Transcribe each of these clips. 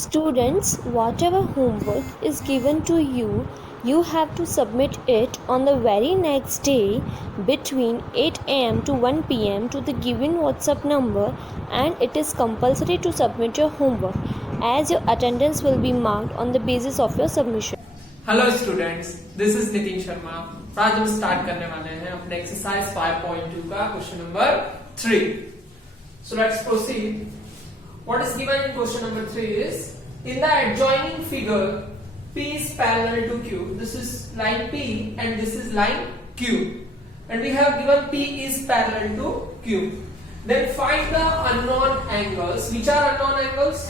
Students, whatever homework is given to you, you have to submit it on the very next day between 8 am to 1 pm to the given WhatsApp number, and it is compulsory to submit your homework as your attendance will be marked on the basis of your submission. Hello students, this is Nitin Sharma. आज हम start करने वाले हैं अपने exercise 5.2 का question number 3। So let's proceed. What is given in question number 3 is in the adjoining figure P is parallel to Q. This is line P and this is line Q, and we have given P is parallel to Q. Then find the unknown angles. Which are unknown angles?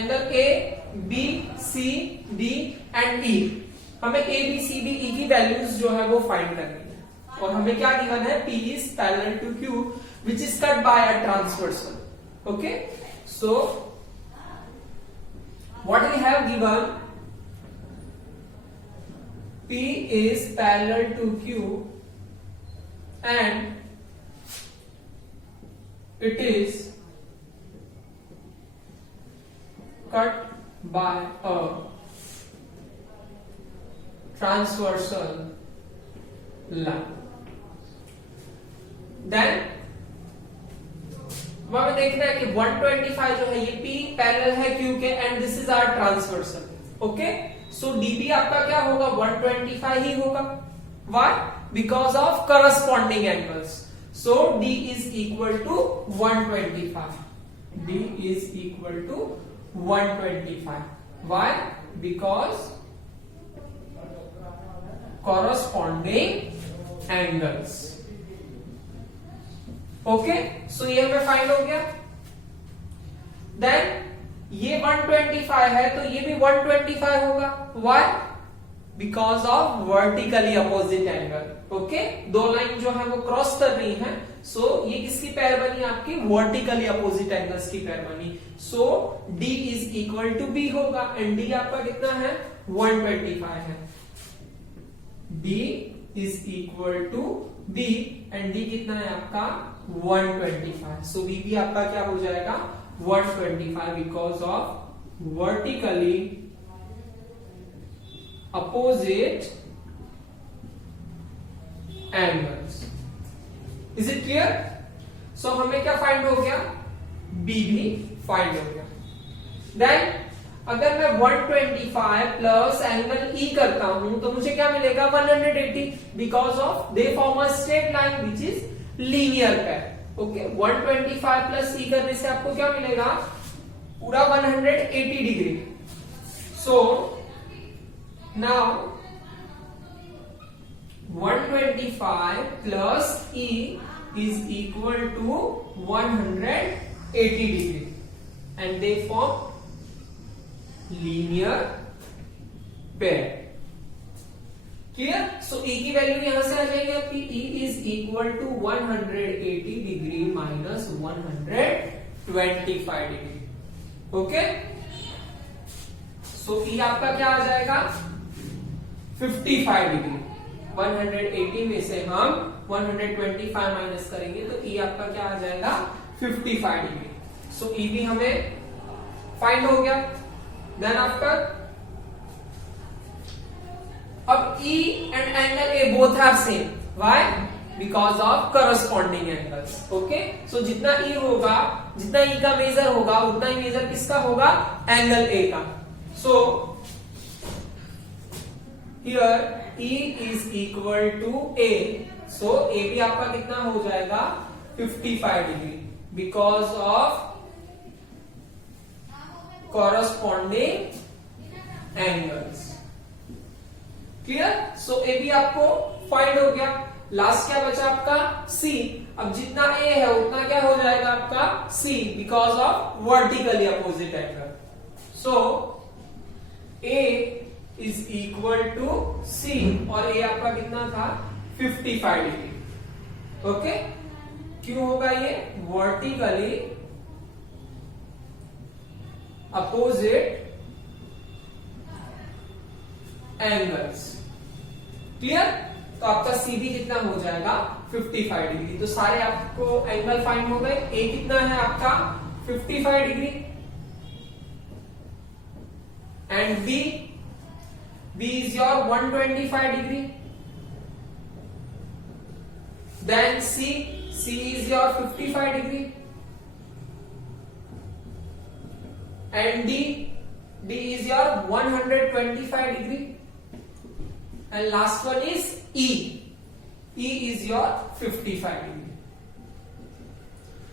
Angle A, B, C, D and E. हमें A, B, C, D, E की values जो है वो find करनी है, और हमें क्या गिवन है? P is parallel to Q, which is cut by a transversal. Okay, so what we have given? P is parallel to Q and it is cut by a transversal line. Then हमें देखना है कि 125 जो है ये P parallel है Q के, and this is our transversal. Okay, so dB आपका क्या होगा? 125 ही होगा। Why? Because of corresponding angles. So D is equal to 125. D is equal to 125. Why? Because corresponding angles. Okay, so ये हमें find हो गया। Then ये 125 है तो ये भी 125 होगा। Why? Because of vertically opposite angle. Okay, दो लाइन जो है वो क्रॉस कर रही हैं, सो ये किसकी पैर बनी? आपकी वर्टिकली अपोजिट एंगल्स की पैर बनी। So D is equal to B होगा, एंड D आपका कितना है? 125 है। D is equal to B and D कितना है आपका? 125। सो B भी आपका क्या हो जाएगा? 125 because of vertically opposite angles. Is it clear? So हमें क्या फाइंड हो गया? B भी फाइंड हो गया। देन अगर मैं 125 प्लस एंगल E करता हूं तो मुझे क्या मिलेगा? 180, because of they form a straight line which is linear पैर। ओके, 125 प्लस E करने से आपको क्या मिलेगा? पूरा 180 degree. So now 125 plus E is equal to 180 degree, and they form linear pair. Clear? So E की वैल्यू यहां से आ जाएगी आपकी। E is equal to 180 degree minus 125 degree. Okay? So E आपका क्या आ जाएगा? 55 डिग्री। 180 में से हम 125 माइनस करेंगे तो E आपका क्या आ जाएगा? 55 डिग्री। सो E भी हमें फाइंड हो गया। देन आफ्टर, अब E and angle A both are same. Why? Because of corresponding angles. Okay, so जितना E होगा, जितना E का मेजर होगा, उतना ही मेजर किसका होगा? एंगल A का। सो here E is equal to A, so A भी आपका कितना हो जाएगा? 55 degree, because of corresponding angles. Clear? So A भी आपको फाइंड हो गया। लास्ट क्या बचा आपका? C। अब जितना A है उतना क्या हो जाएगा आपका? C, because of vertically opposite angle. So A is equal to C, और A आपका कितना था? 55 डिग्री। ओके, क्यों होगा ये? Vertically opposite angles. क्लियर? तो आपका C भी कितना हो जाएगा? 55 डिग्री। तो सारे आपको एंगल फाइंड हो गए। A कितना है आपका? 55 degree. and B is your 125 degree. Then C is your 55 degree, and D is your 125 degree, and last one is E is your 55 degree.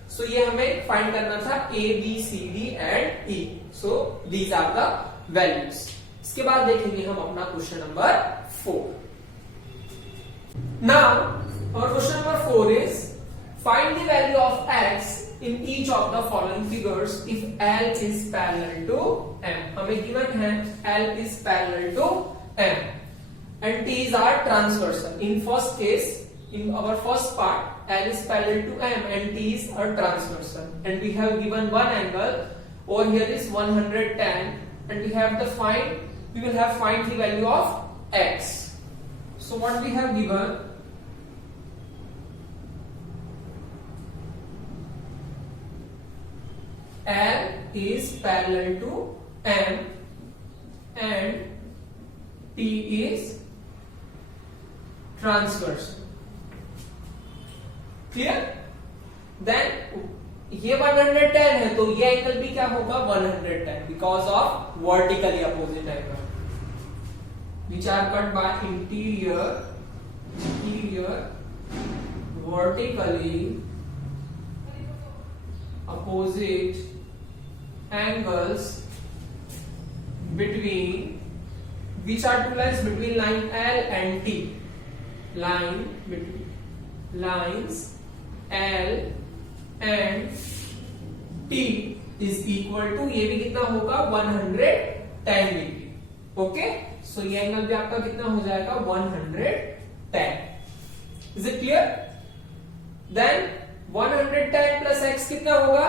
So ये हमें फाइंड करना था A, B, C, D and E. So these are the values. इसके बाद देखेंगे हम अपना question number 4. Now our question number 4 is find the value of x in each of the following figures if L is parallel to M. हमें given है L is parallel to M and T's are transversal. In first case, in our first part, L is parallel to M and T's are transversal, and we have given one angle over here is 110, and we will have find the value of x. So what we have given, L is parallel to M and T is transversal. Clear? Then ये 110 है तो ये angle भी क्या होगा 110 because of vertically opposite angle which are cut by interior vertically opposite angles between which are two lines between line L and T. Line between lines L and T is equal to ये भी कितना होगा 110 degree. Okay, सो ये angle भी आपका कितना हो जाएगा 110. Is it clear? Then 110 plus x कितना होगा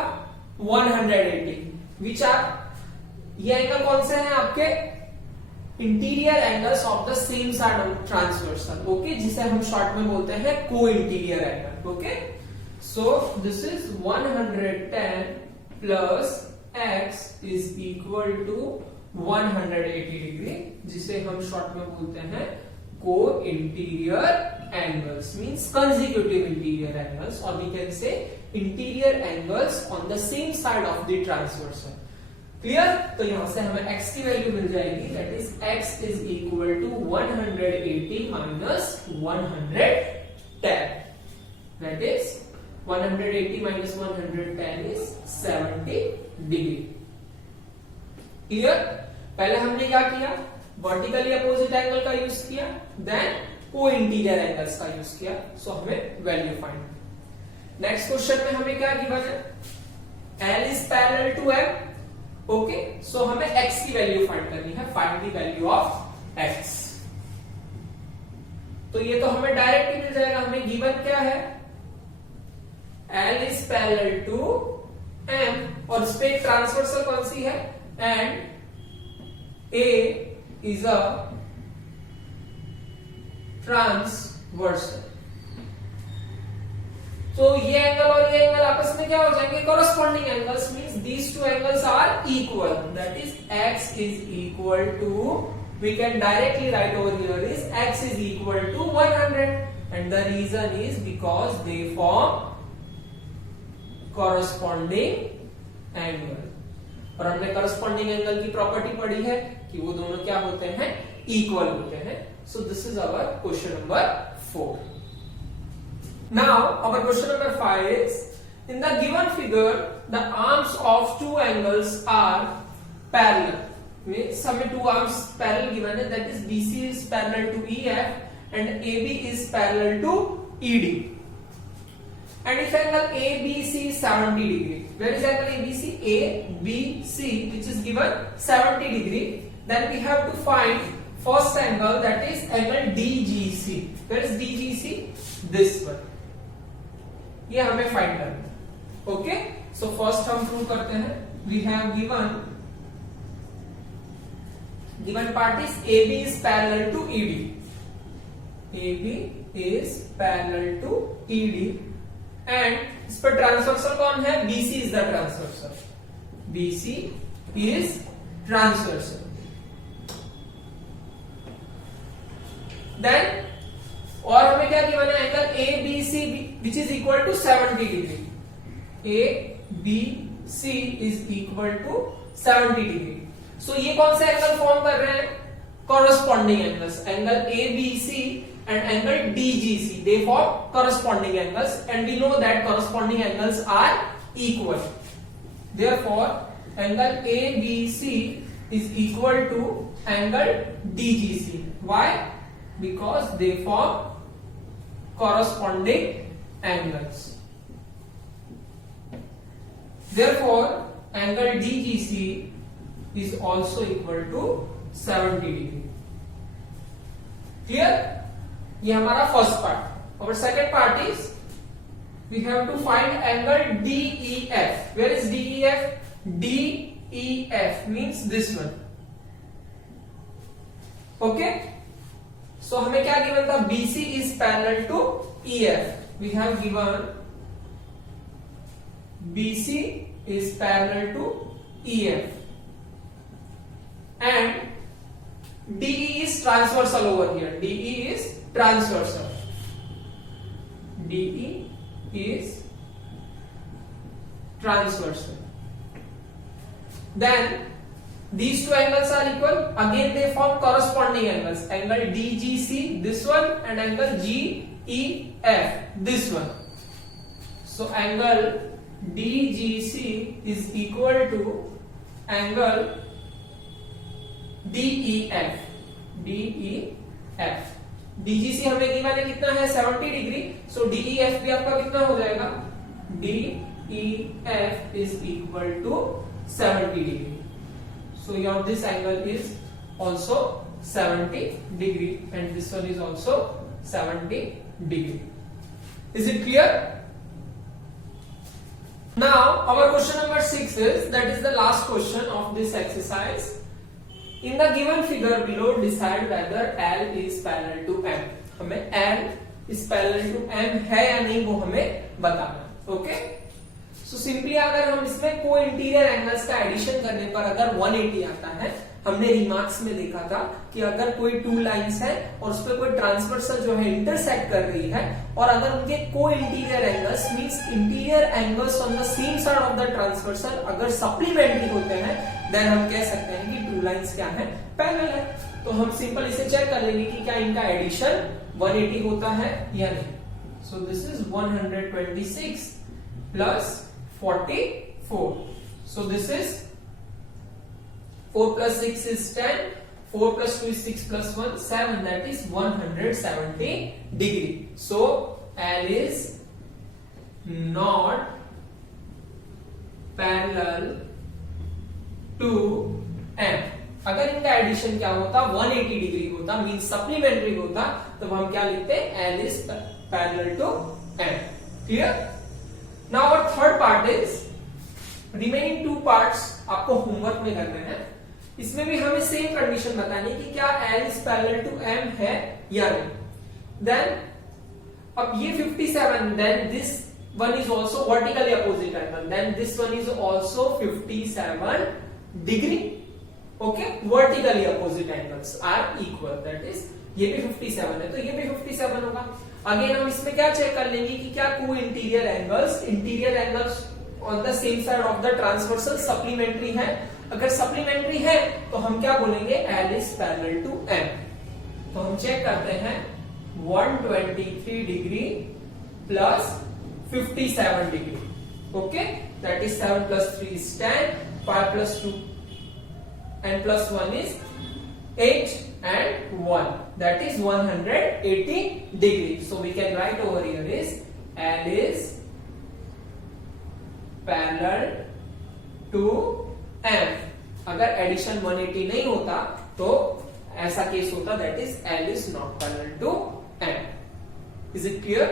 180. विच आर ये एंगल कौन से हैं आपके interior angles of the same side of transversal. Okay, जिसे हम शॉर्ट में बोलते हैं co-interior angle. Okay, so this is 110 plus x is equal to 180 degree, जिसे हम शॉर्ट में बोलते हैं को interior angles, means consecutive interior angles, और we can say interior angles on the same side of the transversal. Clear? तो यहां से हमें x की वैल्यू मिल जाएगी, that is x is equal to 180 minus 110. That is 180 minus 110 is 70 degree. Clear? पहले हमने क्या किया, वर्टिकली अपोजिट एंगल का यूज किया, देन को इंटीरियर एंगल्स का यूज किया. सो हमें वैल्यू फाइंड. नेक्स्ट क्वेश्चन में हमें क्या गिवन है, L is parallel to M. Okay, so हमें x की वैल्यू फाइंड करनी है. Find the value of x. तो ये तो हमें डायरेक्ट ही मिल जाएगा. हमें गिवन क्या है, L is parallel to M और इस पे ट्रांसवर्सल कौन सी है, and A is a transversal. तो ये एंगल और ये एंगल आपस में क्या हो जाएंगे, corresponding angles, means these two angles are equal. That is x is equal to, we can directly write over here is x is equal to 100, and the reason is because they form corresponding angle. और हमने corresponding angle की property पढ़ी है कि वो दोनों क्या होते हैं, इक्वल होते हैं. So this is our question number 4. Now our question number 5 is, in the given figure the arms of two angles are parallel. Means हमें two arms parallel given है, that is BC is parallel to EF and AB is parallel to ED. And if angle ABC is 70 degree, where is angle ABC? ABC, which is given 70 degree. Then we have to find first angle, that is angle DGC. Where is DGC? This one. ये हमें find करना है. Okay, so first हम prove करते हैं. We have given part is AB is parallel to ED. AB is parallel to ED and इस पर transversal कौन है, BC is the transversal. BC is transversal. Then और हमें क्या गिवन है, angle A B C which is equal to 70 degree, A B C is equal to 70 degree. So ये कौन से एंगल फॉर्म कर रहे हैं, corresponding angles, angle A B C and angle DGC, they form corresponding angles and we know that corresponding angles are equal. Therefore, angle ABC is equal to angle DGC. Why? Because they form corresponding angles. Therefore, angle DGC is also equal to 70 degree. Clear? ये हमारा first part. और second part is we have to find angle DEF। Where is DEF? DEF means this one. Okay, so हमें क्या given था, BC is parallel to EF। We have given BC is parallel to EF and DE is transversal over here. DE is transversal. DE is transversal. Then these two angles are equal. Again they form corresponding angles. Angle DGC, this one, and angle GEF, this one. So angle DGC is equal to angle DEF. DEF DGC हमें given है कितना है, 70 degree. सो DEF भी आपका कितना हो जाएगा, DEF is equal to 70 degree. So your this angle is also 70 degree and this one is also 70 degree. Is it clear? Now our question number 6 is, that is the last question of this exercise. In the given figure below, decide whether L is parallel to M. हमें L is parallel to M है या नहीं वो हमें बताना। Okay, so simply अगर हम इसमें को इंटीरियर एंगल्स का एडिशन करने पर अगर 180 आता है, हमने रिमार्क्स में देखा था कि अगर कोई टू लाइंस है और उस पर कोई ट्रांसवर्सल जो है इंटरसेक्ट कर रही है और अगर उनके को interior angles means interior angles on the same side of the transversal अगर सप्लीमेंट्री होते हैं, देन हम कह सकते हैं कि टू लाइंस क्या है, पैरेलल है। तो हम सिंपल इसे चेक कर लेंगे कि क्या इनका एडिशन 180 होता है या नहीं। सो this is 126 plus 44। So this is 4 plus 6 is 10, 4 plus 2 is 6 plus 1, 7, that is 170 degree. So, L is not parallel to M. अगर इनका एडिशन क्या होता, 180 डिग्री होता, मींस सप्लीमेंट्री होता, तो हम क्या लिखते हैं, L is parallel to M. Clear? Now our third part is, remaining two parts आपको होमवर्क में करने हैं। इसमें भी हमें सेम कंडीशन बतानी है कि क्या L is parallel to M है या नहीं। देन अब ये 57, then this one is also vertically opposite angle, then this one is also 57 degree. Okay, vertically opposite angles are equal, that is ये भी 57 है तो ये भी 57 होगा। अगेन हम इसमें क्या चेक कर लेंगे कि क्या को interior angles on the same side of the transversal supplementary है। अगर सप्लीमेंट्री है तो हम क्या बोलेंगे, L is parallel to M। तो हम चेक करते हैं 123 degree plus 57 degree. Okay, that is 7 plus 3 is 10, 5 plus 2 and plus 1 is 8 and 1, that is 180 degree. So we can write over here is L is parallel to M। अगर addition 180 नहीं होता तो ऐसा case होता, that is L is not parallel to M। Is it clear?